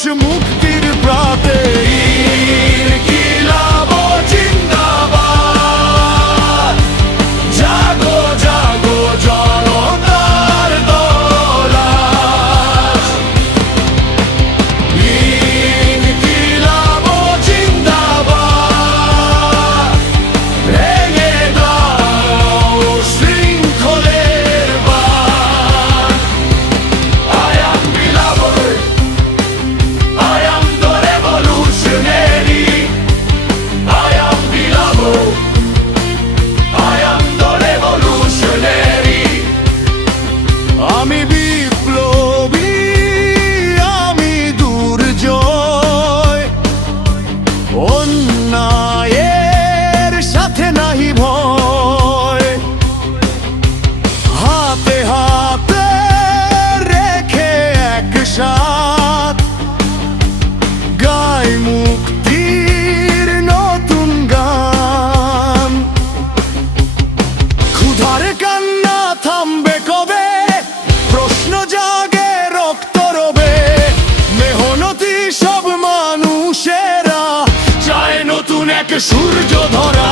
মানুষ মুক্তির প্রাতে। ইনকিলাব জিন্দাবাদ, জাগো জাগো জনতার দল আজ। ইনকিলাব জিন্দাবাদ, ভেঙে দাও শৃঙ্খলের বাঁধ। I am beloved, I am the revolutionary. I am beloved, I am the revolutionary. আমি বিপ্লবী, আমি দুর্জয়, অন্যায়ের সাথে নাহি ভয়। হাতে হাতে রেখে একসাথ গাই মুক্তির নতুন গান। ক্ষুধার কান্না থামবে কবে, প্রশ্ন জাগে রক্ত রবে। মেহনতি সব মানুষেরা চায় নতুন এক সূর্য ধরা।